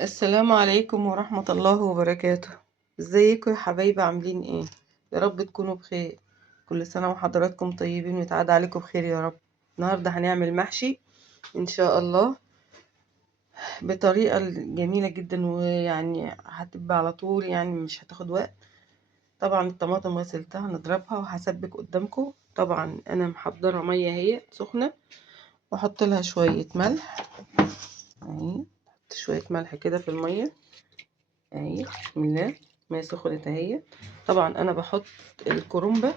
السلام عليكم ورحمة الله وبركاته. ازيكم يا حبايبي، عاملين ايه؟ يا رب تكونوا بخير. كل سنة وحضراتكم طيبين ويتعاد عليكم بخير يا رب. النهاردة هنعمل محشي ان شاء الله بطريقة جميلة جدا، ويعني هتبقى على طول، يعني مش هتاخد وقت. طبعا الطماطم غسلتها هنضربها وهسبك قدامكم. طبعا انا محضرة مية هي سخنة، واحط لها شوية ملح اهي. احط شوية ملح كده في المية اهي. بسم الله. مية سخنت اهي. طبعا انا بحط الكرنبة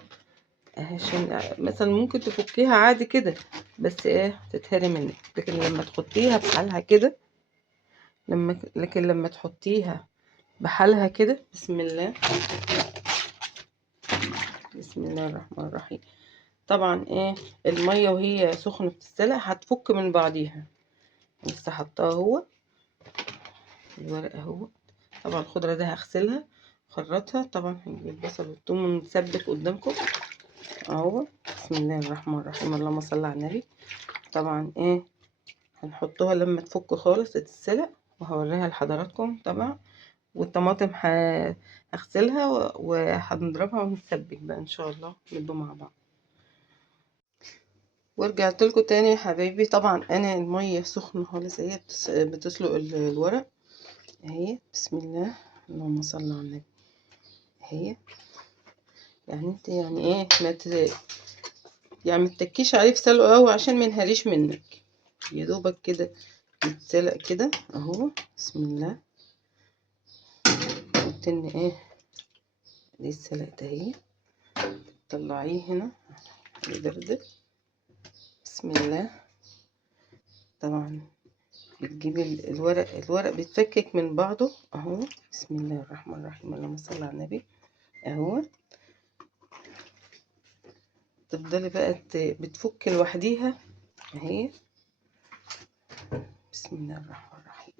عشان مثلا ممكن تفكيها عادي كده، بس ايه تتهري منك، لكن لما تحطيها بحالها كده، لما تحطيها بحالها كده. بسم الله. بسم الله الرحمن الرحيم. طبعا ايه، المية وهي سخنة بتتسلق هتفك من بعضيها. لسه حطاها اهو الورق اهو. طبعا الخضرة دي هغسلها خرطها. طبعا هنجيب البصل والثوم ونسبك قدامكم اهو. بسم الله الرحمن الرحيم. اللهم صل على النبي. طبعا ايه، هنحطها لما تفك خالص تتسلق، وهوريها لحضراتكم طبعا. والطماطم هغسلها وهنضربها ونسبك بقى ان شاء الله نبقى مع بعض. ورجعت لكم تاني يا حبايبي. طبعا انا الميه سخنه خالص اهي، بتسلق الورق اهي. بسم الله. اللهم صل على النبي اهي. يعني انت يعني ايه يعني متكيش عليه في سلقه قوي عشان ما ينهريش منك، يا دوبك كده يتسلق كده اهو. بسم الله. قلت ان ايه دي اتسلقت اهي. طلعيه هنا يبرد. بسم الله. طبعا بتجيبي الورق بيتفكك من بعضه اهو. بسم الله الرحمن الرحيم. اللهم صل على النبي اهو. تفضلي بقى بتفك لوحديها اهي. بسم الله الرحمن الرحيم.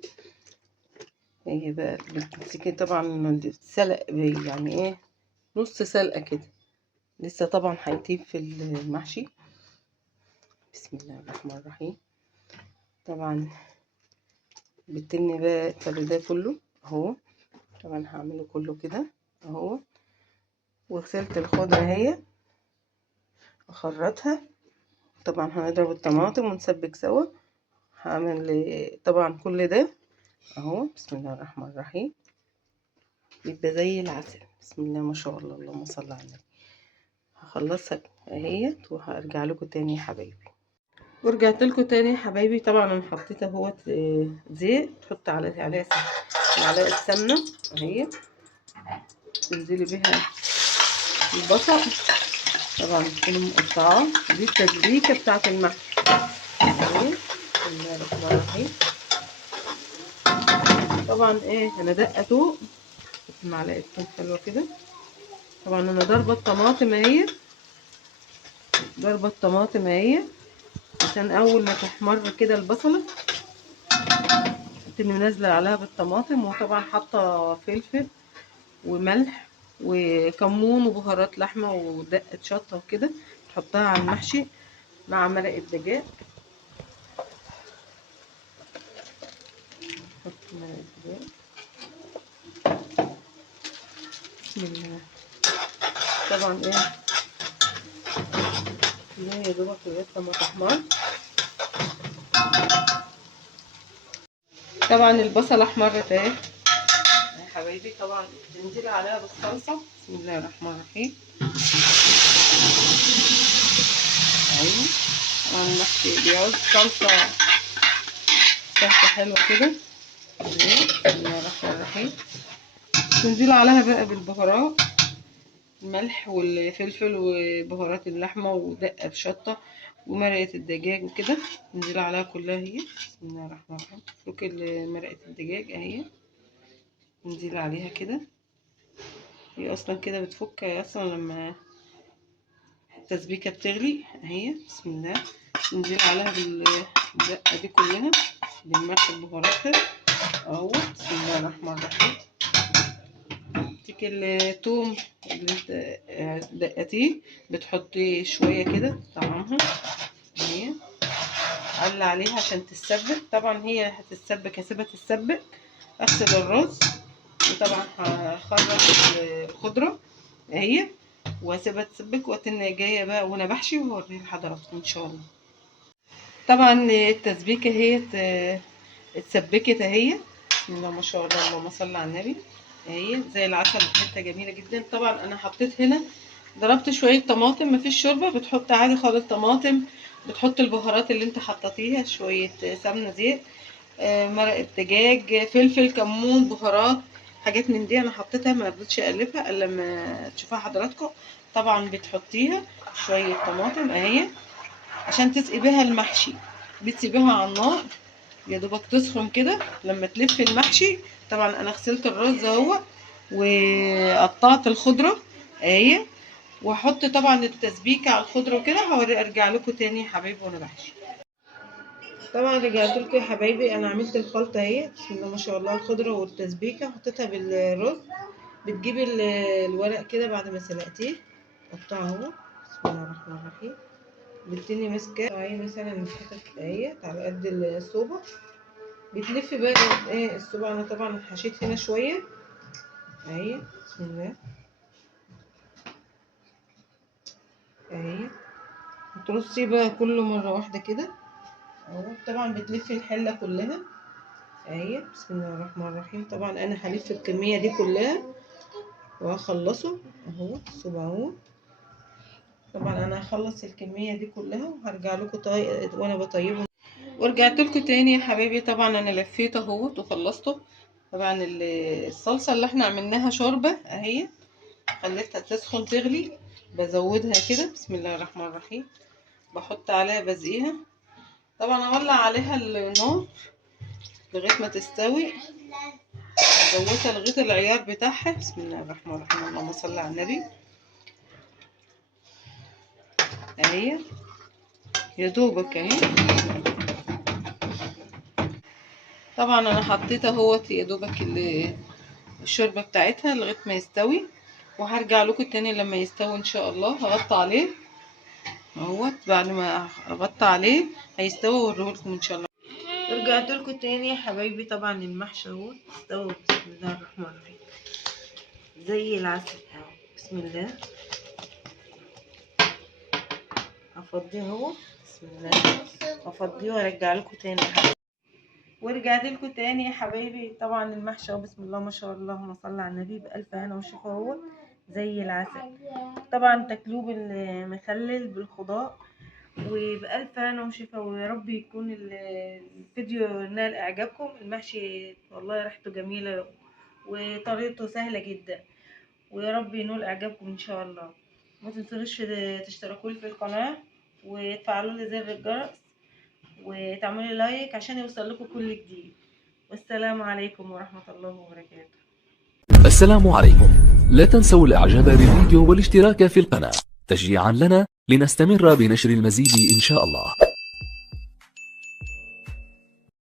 هي بقى بتمسكي طبعا بتتسلق يعني ايه، نص سلقة كده. لسه طبعا هيطيب في المحشي. بسم الله الرحمن الرحيم. طبعا بتني بقى ده كله اهو. طبعا هعمله كله كده اهو. وغسلت الخضرة اهي اخرطها. طبعا هنضرب الطماطم ونسبك سوا. هعمل طبعا كل ده اهو. بسم الله الرحمن الرحيم. يبقى زي العسل. بسم الله ما شاء الله. اللهم صل على النبي. هخلصها اهيت وهرجع لكم تاني يا حبايبي. ورجعت لكم تاني يا حبايبي. طبعا انا حطيت اهوت زيت. تحط عليها معلقه سمنه اهي. تنزلي بيها البصل. طبعا تكوني مقطعاه. دي التسبيكه بتاعه المحشي اهي. بسم الله الرحمن الرحيم. طبعا ايه، انا دقه توم. معلقه توم حلوه كده. طبعا انا ضاربه الطماطم اهي. ضاربه الطماطم اهي عشان اول ما تحمر كده البصله تبقى نازله عليها بالطماطم. وطبعا حاطه فلفل وملح وكمون وبهارات لحمه ودقه شطه وكده. تحطها على المحشي مع مرقه دجاج. حط مرقه دجاج. بسم الله. طبعا ايه، يا دوبك لغايه ما تحمر. طبعا البصله احمرت اهي يا حبايبي. طبعا تنزلي عليها بالصلصه. بسم الله الرحمن الرحيم اهي. طبعا المحشي بيعوز صلصه حلوه كده اهي. بسم الله الرحمن الرحيم. تنزلي عليها بقى بالبهارات، الملح والفلفل وبهارات اللحمه ودقه بشطه ومرقه الدجاج وكده. تنزلي عليها كلها هي. بسم الله الرحمن الرحيم. تفركي مرقه الدجاج اهي. تنزلي عليها كده. هي اصلا كده بتفك اصلا لما التسبيكه بتغلي اهي. بسم الله. تنزلي عليها بالدقه دي كلها بالملح ببهاراتها اهو. بسم الله الرحمن الرحيم. تيجي التوم اللي انت دقتيه بتحطي شويه كده طعمها اهي. علي عليها عشان تتسبك. طبعا هي هتتسبك، هسيبها تتسبك اغسل الرز، وطبعا هخرج الخضره اهي واسيبها تسبك، وقت ان جايه بقى وانا بحشي وهوريه لحضراتكم ان شاء الله. طبعا التسبيكه اهي اتسبكت اهي، بسم الله ما شاء الله، اللهم صل على النبي. اهي زي العسل، حته جميله جدا. طبعا انا حطيت هنا، ضربت شويه طماطم، مفيش شوربه، بتحط عادي خالص طماطم، بتحط البهارات اللي انت حطيتيها، شويه سمنه، زيت، مرقه دجاج، فلفل، كمون، بهارات، حاجات من دي انا حطيتها، ما رضيتش اقلبها الا لما تشوفوها حضراتكم. طبعا بتحطيها شويه طماطم اهي عشان تسقي بيها المحشي، بتسيبيها على النار يا دوبك تسخن كده. لما تلف المحشي، طبعا انا غسلت الرز اهو وقطعت الخضره اهي، واحط طبعا التسبيكه على الخضره وكده. هوري ارجع لكم تاني يا حبايبي وانا بحشي. طبعا رجعت لكم يا حبايبي، انا عملت الخلطه اهي، بسم الله ما شاء الله، الخضره والتسبيكه حطيتها بالرز. بتجيبي الورق كده بعد ما سلقتيه، قطعه اهو، بسم الله الرحمن الرحيم. بتني ماسكه اهي مثلا الحتت اهي على قد الصوبه، بتلفي بقى ايه الصوبع. انا طبعا حشيت هنا شويه اهي، بسم الله اهي. بترصي بقى كله مره واحده كده اهو. طبعا بتلفي الحله كلها اهي، بسم الله الرحمن الرحيم. طبعا انا هلف الكميه دي كلها وهخلصه اهو، الصوبع اهو. طبعا انا هخلص الكميه دي كلها وهرجع لكم وانا بطيبه. ورجعت لكم تاني يا حبايبي. طبعا انا لفيت اهوت وخلصته. طبعا الصلصه اللي احنا عملناها شوربه اهي، خليتها تسخن تغلي، بزودها كده، بسم الله الرحمن الرحيم. بحط عليها بزقيها، طبعا اولع عليها النار لغايه ما تستوي، ازودها لغايه العيار بتاعها، بسم الله الرحمن الرحيم، اللهم صل على النبي اهي، يا دوبك اهي. طبعا انا حطيت اهوت يا دوبك الشوربه بتاعتها لغايه ما يستوي، وهرجع لكم تاني لما يستوي ان شاء الله. هغطي عليه اهوت، بعد ما اغطي عليه هيستوي واوريهولكم ان شاء الله. رجعت لكم تاني يا حبايبي. طبعا المحشي اهو استوى، بسم الله الرحمن الرحيم، زي العسل اهو، بسم الله. هفضيه اهو، بسم الله، هفضيه وارجع لكم تاني يا حبايبي. ورجعت لكم تاني يا حبايبي. طبعا المحشي اهو، بسم الله ما شاء الله، اللهم صل على النبي، بألف هنا وشفا، اهو زي العسل. طبعا تكلوب المخلل بالخضار، وبألف هنا وشفا. ويا رب يكون الفيديو نال اعجابكم. المحشي والله ريحته جميله وطريقته سهله جدا، ويا رب ينول اعجابكم ان شاء الله. ما تنسوش تشتركوا لي في القناه، وتفعلوا لي زر الجرس، وتعملوا لي لايك عشان يوصل لكم كل جديد. والسلام عليكم ورحمه الله وبركاته. السلام عليكم. لا تنسوا الاعجاب بالفيديو والاشتراك في القناة تشجيعا لنا لنستمر بنشر المزيد إن شاء الله.